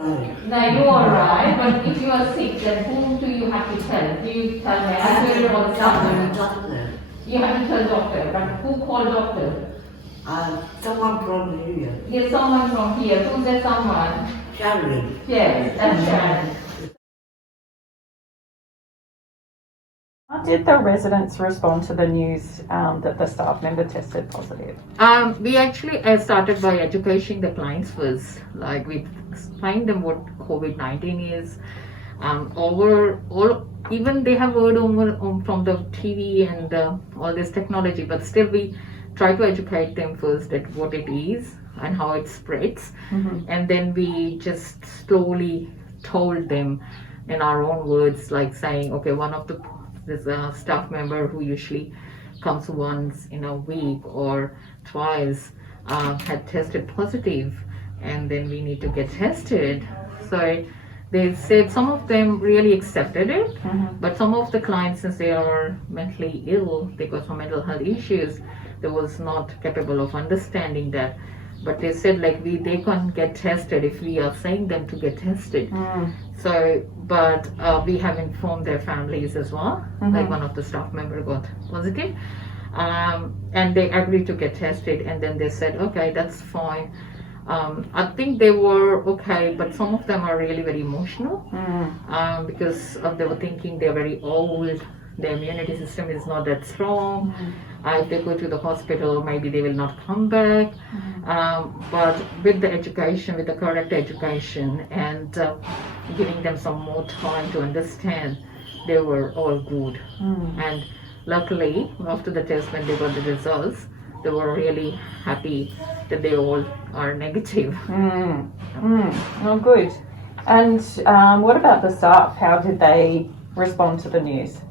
No, you are right, but if you are sick, then whom do you have to tell? Do you tell the hospital or someone? Doctor. You have to tell doctor, but who called doctor? Someone from here. Yes, someone from here. Who's that someone? Sharon. Yes, that's Sharon. How did the residents respond to the news that the staff member tested positive? We actually started by educating the clients first. Like we explained them what COVID-19 is. Even they have heard from the TV and all this technology, but still we try to educate them first at what it is and how it spreads. And then we just slowly told them in our own words, like saying, okay, there's a staff member who usually comes once in a week or twice had tested positive, and then we need to get tested. So they said some of them really accepted it, but some of the clients, since they are mentally ill, they got some mental health issues, they was not capable of understanding that. But they said like they can't get tested if we are saying them to get tested. So, but we have informed their families as well. Like one of the staff member got positive, and they agreed to get tested. And then they said, okay, that's fine. I think they were okay, but some of them are really very emotional because they were thinking they're very old. Their immunity system is not that strong. If they go to the hospital, maybe they will not come back. But with the education, with the correct education and giving them some more time to understand, they were all good. And luckily, after the test, when they got the results, they were really happy that they all are negative. Oh, good. And what about the staff? How did they respond to the news?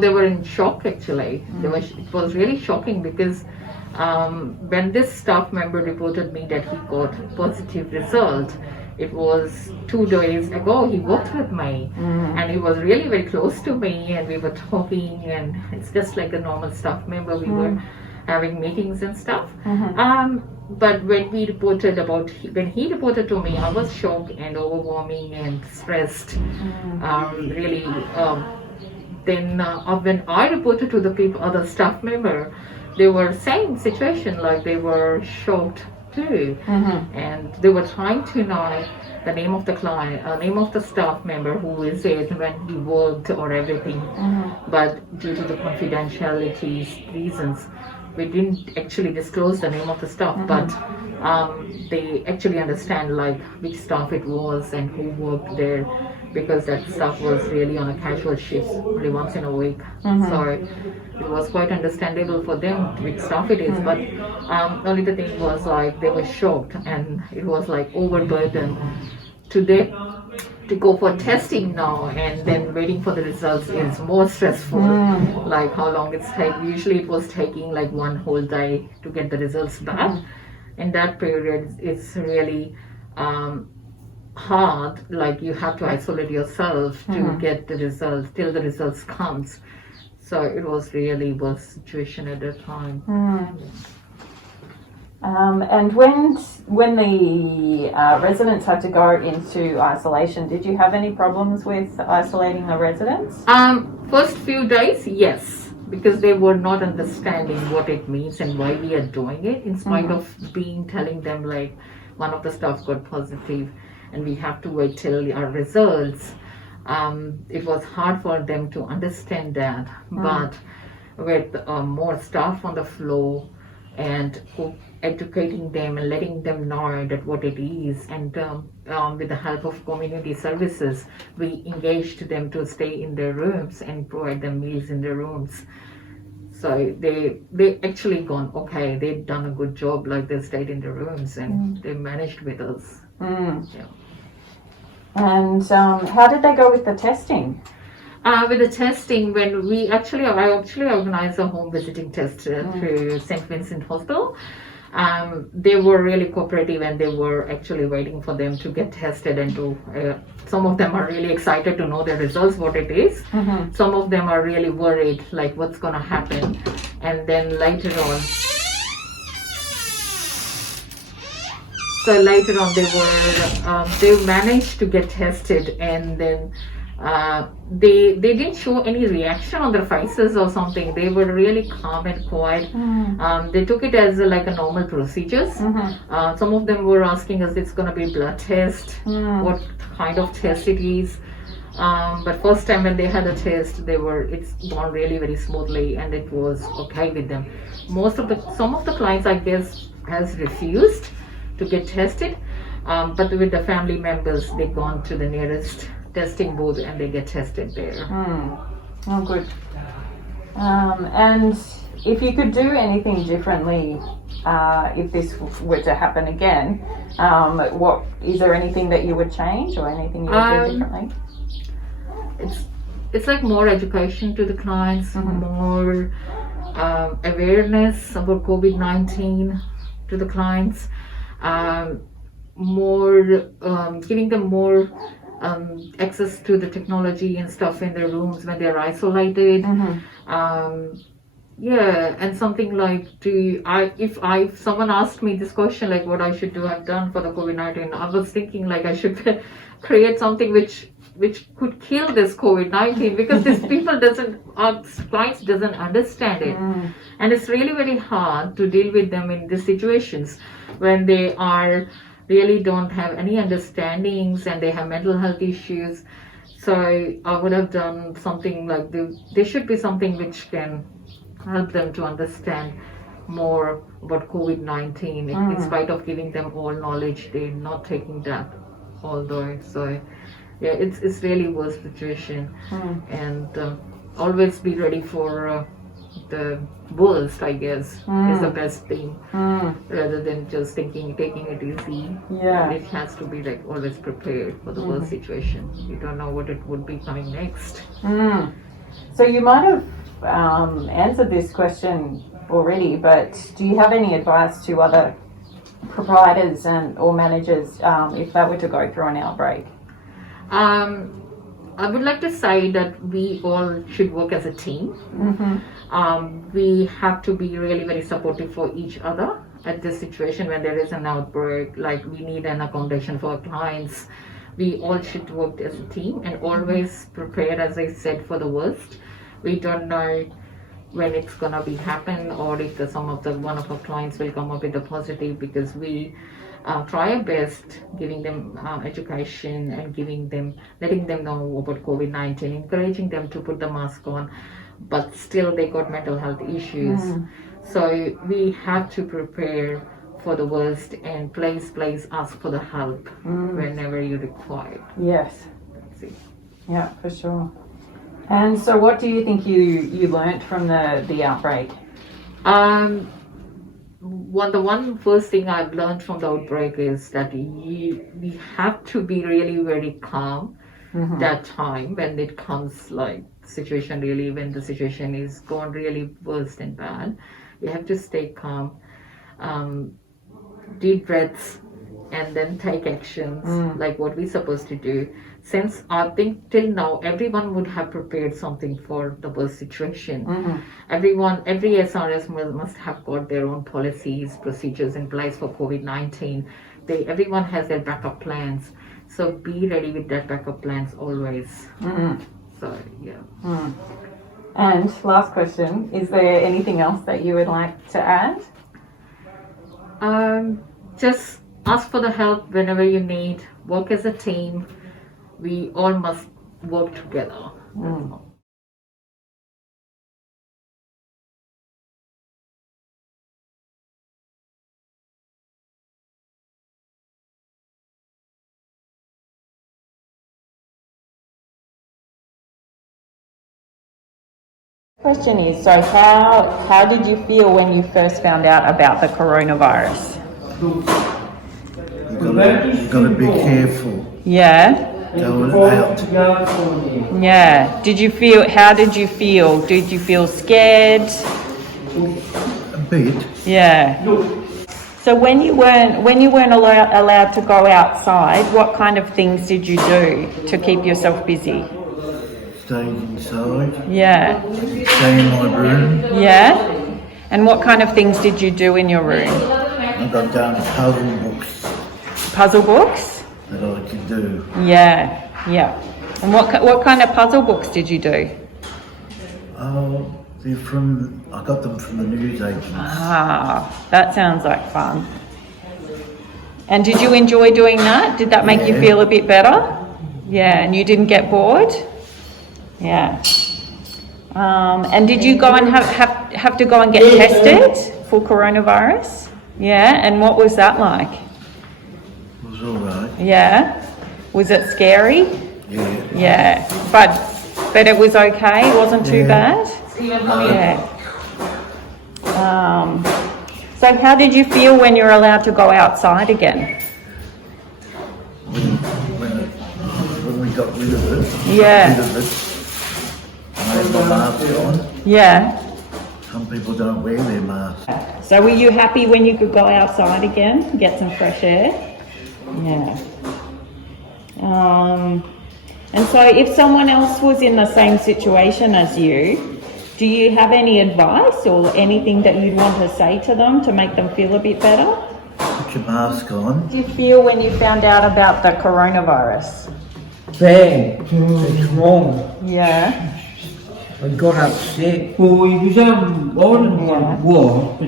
They were in shock actually. It was really shocking because when this staff member reported me that he got positive result, it was 2 days ago. He worked with me and he was really very close to me, and we were talking, and it's just like a normal staff member. We were having meetings and stuff. But when he reported to me, I was shocked and overwhelming and stressed. Really. Then when I reported to the other staff member, they were same situation, like they were shocked too, and they were trying to know the name of the client, name of the staff member, who is it, when he worked or everything. But due to the confidentiality reasons, we didn't actually disclose the name of the staff, but they actually understand like which staff it was and who worked there, because that staff was really on a casual shift only once in a week. So it was quite understandable for them which staff it is, but only the thing was like they were shocked, and it was like overburdened to go for testing now, and then waiting for the results is more stressful. Like how long it's taking. Usually it was taking like 1 whole day to get the results back. In that period, it's really hard. Like you have to isolate yourself to get the results till the results comes. So it was really worse situation at that time. And when the residents had to go into isolation, did you have any problems with isolating the residents? First few days, yes, because they were not understanding what it means and why we are doing it, in spite of telling them like one of the staff got positive and we have to wait till our results. It was hard for them to understand that, but with more staff on the floor and educating them and letting them know that what it is, and with the help of community services, we engaged them to stay in their rooms and provide them meals in their rooms. So they actually gone okay. They've done a good job. Like they stayed in their rooms and they managed with us. Yeah. And how did they go with the testing? With the testing, I actually organized a home visiting test through St. Vincent Hospital. They were really cooperative, and they were actually waiting for them to get tested, and some of them are really excited to know the results, what it is. Some of them are really worried, like what's going to happen. And then later on, So later on, they managed to get tested, and then they didn't show any reaction on their faces or something. They were really calm and quiet. They took it as like a normal procedures. Some of them were asking us, it's going to be blood test, what kind of test it is. But first time when they had a test, it's gone really very smoothly, and it was okay with them. Some of the clients, I guess, has refused to get tested, but with the family members, they gone to the nearest testing booth and they get tested there. Oh, good. And if you could do anything differently, if this were to happen again, what is there anything that you would change or anything you would do differently? It's like more education to the clients, more awareness about COVID-19 to the clients, more giving them more access to the technology and stuff in their rooms when they're isolated. And something like if someone asked me this question, like what I should do, have done for the COVID-19, I was thinking like I should create something which could kill this COVID-19, because these people our clients doesn't understand it. And it's really very hard to deal with them in these situations when they really don't have any understandings and they have mental health issues. So I would have done something like there should be something which can help them to understand more about COVID-19. In spite of giving them all knowledge, they're not taking that although. So yeah, it's really worse situation. And always be ready for the worst, I guess, is the best thing, rather than just taking it easy. It has to be like always prepared for the worst situation. You don't know what it would be coming next. So you might have answered this question already, but do you have any advice to other providers or managers if that were to go through an outbreak? I would like to say that we all should work as a team. We have to be really very supportive for each other at this situation when there is an outbreak. Like we need an accommodation for our clients. We all should work as a team and always prepare, as I said, for the worst. We don't know when it's gonna be happen, or if one of our clients will come up with a positive, because we try our best giving them education and letting them know about COVID-19, encouraging them to put the mask on, but still they got mental health issues. So we have to prepare for the worst and please ask for the help whenever you require. Yes. That's it. Yeah, for sure. And so what do you think you learnt from the outbreak? The one first thing I've learned from the outbreak is that we have to be really very calm that time when it comes like when the situation is gone really worse and bad. You have to stay calm, deep breaths, and then take actions like what we're supposed to do. Since I think till now everyone would have prepared something for the worst situation. Every SRS must have got their own policies, procedures in place for COVID-19. Everyone has their backup plans. So be ready with that backup plans always. So yeah. And last question, is there anything else that you would like to add? Just ask for the help whenever you need. Work as a team. We all must work together. Question is, so how did you feel when you first found out about the coronavirus? You've got to be careful Yeah. going out. Yeah. How did you feel? Did you feel scared? A bit. Yeah. So when you weren't allowed to go outside, what kind of things did you do to keep yourself busy? Stayed inside. Yeah. Stay in my room. Yeah. And what kind of things did you do in your room? I got down puzzle books. Puzzle books? that I could do. Yeah, yeah. And what kind of puzzle books did you do? Oh, I got them from the newsagents. Ah, that sounds like fun. And did you enjoy doing that? Did that make you Yeah. feel a bit better? Yeah, and you didn't get bored? Yeah. And did you go and have to go and get tested for coronavirus? Yeah, and what was that like? It was all right. Yeah. Was it scary? Yeah. Yeah. But it was okay, it wasn't too bad? Yeah. So how did you feel when you were allowed to go outside again? When we got rid of it. Yeah. Rid of it. I had my mask on. Yeah. Some people don't wear their masks. So were you happy when you could go outside again, get some fresh air? Yeah. And so if someone else was in the same situation as you, do you have any advice or anything that you'd want to say to them to make them feel a bit better? Put your mask on. How did you feel when you found out about the coronavirus? Bad. It's wrong. Yeah. I got upset. Well, he was on war.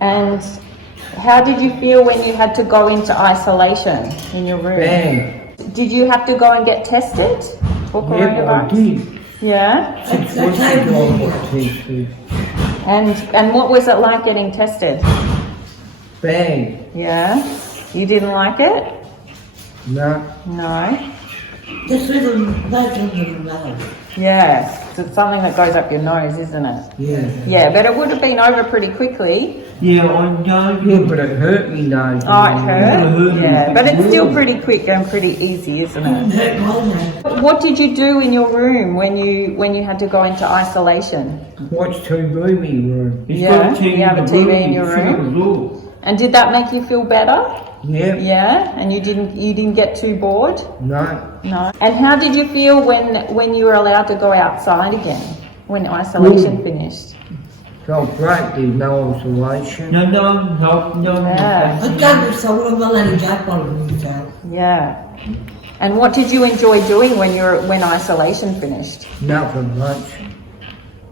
And how did you feel when you had to go into isolation in your room? Bad. Did you have to go and get tested for Yep, I coronavirus? did. Yeah. 6 weeks ago I got tested. And what was it like getting tested? Bad. Yeah. You didn't like it? No. No. Just little legends of love. Yeah. So it's something that goes up your nose, isn't it? Yeah. Yeah, but it would have been over pretty quickly. Yeah, I know. Yeah, but it hurt me though. Oh, it hurt? hurt. Yeah, but it's still pretty quick and pretty easy, isn't it? Hurt my man. What did you do in your room when you had to go into isolation? Watch TV in my room. He's Yeah, got a TV you have a in the TV room, in your you shut room? the door. And did that make you feel better? Yep. Yeah, and you didn't get too bored? No. No. And how did you feel when you were allowed to go outside again? When isolation finished? Felt great. There's no isolation. No. Yeah. I can't so I'm letting Jack on himself. Yeah. And what did you enjoy doing when isolation finished? Nothing much.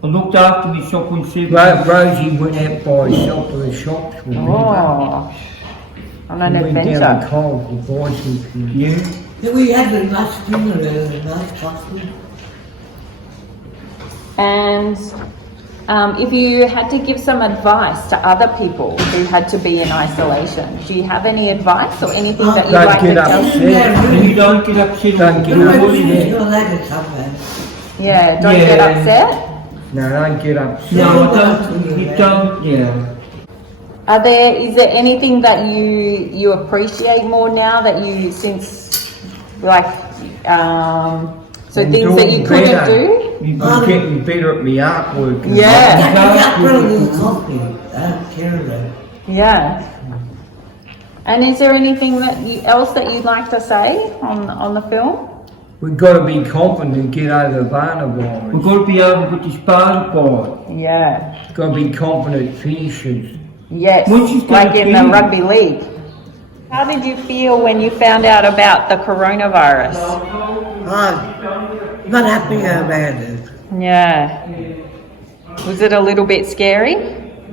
I looked after me shopping Rosie went out by herself to the shops with me. Oh, on an We went down the adventure. Coles with bicycles. Yeah. Then we had a nice dinner there, a nice coffee. And if you had to give some advice to other people who had to be in isolation, do you have any advice or anything that you'd Don't like to get tell? upset. You don't get upset. Don't get You upset. don't let it happen. Yeah, don't Yeah. get upset. No, don't get upset. No, I don't. You don't. Yeah. Is there anything that you appreciate more now that you since so I'm things that doing you couldn't better. do? I'm getting better at my artwork. and Yeah. Jack brought a little coffee. I don't care about it. Yeah. And is there anything else that you'd like to say on the film? We've got to be confident and get over the We've coronavirus. got to be able to put this party by. Yeah. We've got to be confident finishers. Yes. Once you Like start in the feeling- rugby league. How did you feel when you found out about the coronavirus? I'm not happy about it. Yeah. Was it a little bit scary?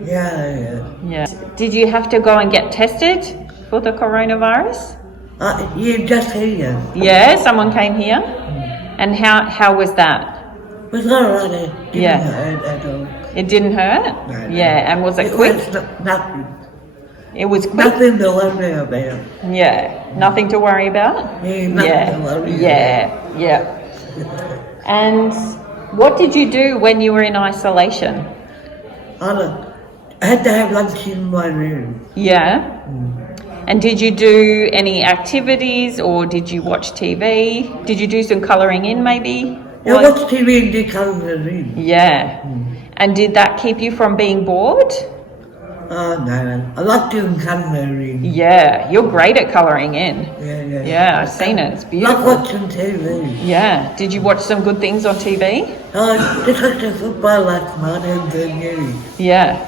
Yeah. Yeah. Did you have to go and get tested for the coronavirus? You just here. Yeah, someone came here. And how was that? It was alright. It didn't Yeah. hurt at all. It didn't hurt? No. Yeah, and was it quick? was nothing. It was quick? Nothing to worry about. Yeah, nothing to worry about? Yeah, nothing to worry Yeah. And what did you do when you were in isolation? I had to have lunch in my room. Yeah. And did you do any activities or did you watch TV? Did you do some colouring in maybe? I watched TV and did colouring. Yeah. And did that keep you from being bored? Oh no, I like doing colouring. Yeah, you're great at colouring in. Yeah. Yeah, I've seen it. It's I like beautiful. watching TV. Yeah. Did you watch some good things on TV? I just watched the football last night and the news. Yeah.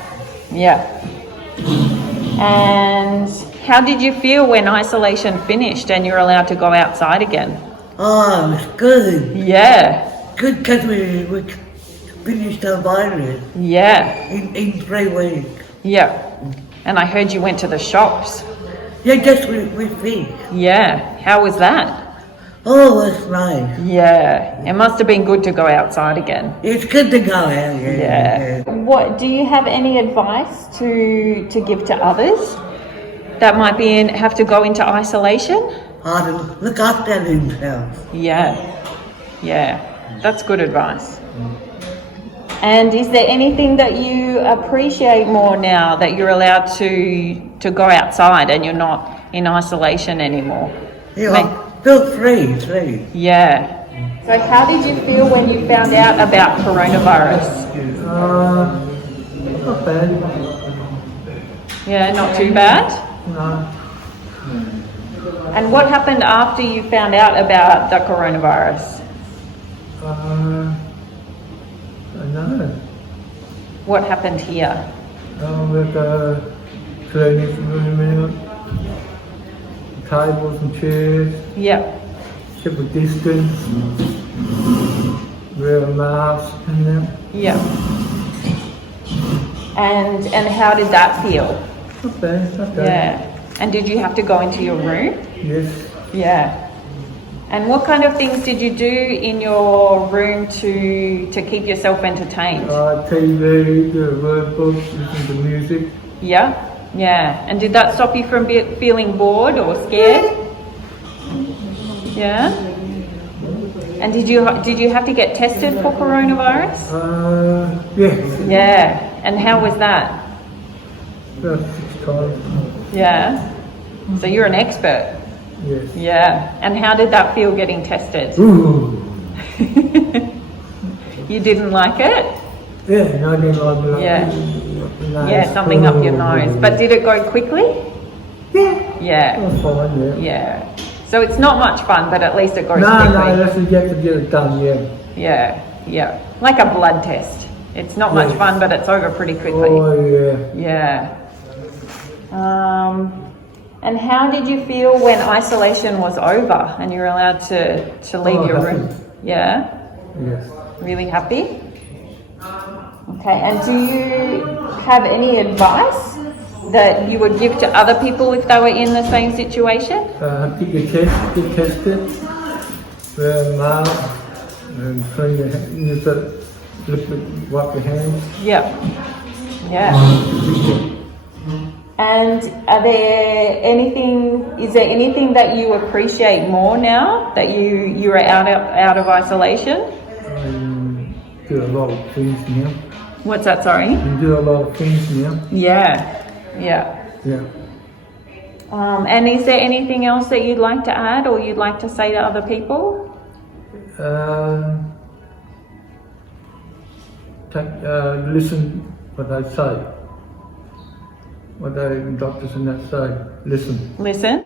And How did you feel when isolation finished and you're allowed to go outside again? Oh, it was good. Yeah, Good because we finished the virus yeah, in 3 weeks. yeah. And I heard you went to the shops. Yeah, just we finished. Yeah, how was that? Oh, that's nice. Yeah, it must have been good to go outside again. It's good to go out. Yeah. What do you have any advice to give to others that might have to go into isolation? Hard to look after themselves. Yeah, yeah, that's good advice. And is there anything that you appreciate more now that you're allowed to go outside and you're not in isolation anymore? Yeah, feel free. Yeah. So how did you feel when you found out about coronavirus? Not bad. Yeah, not too bad? No. And what happened after you found out about the coronavirus? I know. What happened here? With cleaning room out, tables and chairs, Yep. keep a distance, wear a mask and that. Yep. And how did that feel? Not bad, not bad. Yeah. And did you have to go into your room? Yes. Yeah. And what kind of things did you do in your room to keep yourself entertained? TV, the word books, listen to music. Yeah. Yeah. And did that stop you from feeling bored or scared? Yeah. And did you have to get tested for coronavirus? Yes. Yeah. And how was that? About 6 times. Yeah. So you're an expert. Yes. Yeah. And how did that feel getting tested? Ooh. You didn't like it? Yeah, no, I didn't like it. Yeah. No, Yeah, something up your nose. But did it go quickly? Yeah. Yeah. That's fine, yeah. Yeah. So it's not much fun, but at least it goes No, quickly. that's you have to get it done, yeah. Yeah. Yeah. Like a blood test. It's not much Yes. fun, but it's over pretty quickly. Oh, yeah. Yeah. And how did you feel when isolation was over and you're allowed to leave Oh, your happy. room? Yeah. Yes. Really happy? Okay, and do you have any advice that you would give to other people if they were in the same situation? Get your test, get tested, wear a mask, and clean your hands, use it, wipe your hands. Yeah. Yeah. And is there anything that you appreciate more now that you're out of isolation? Do a lot of things now. What's that, sorry? You do a lot of things now. Yeah. Yeah. Yeah. And is there anything else that you'd like to add or you'd like to say to other people? Listen what they say. What the doctors and that say. Listen. Listen.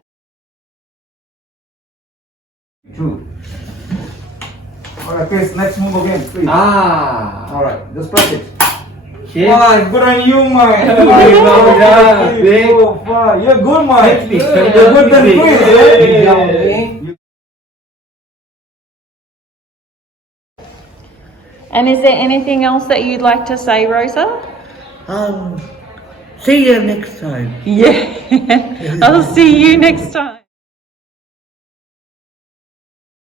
True. Alright, Chris, let's move again, please. Alright, just practice. Wow, good on you, man. Big. Wow, you're good, man. Big. You're good than Chris. And is there anything else that you'd like to say, Rosa? See you next time. Yeah. I'll see you next time.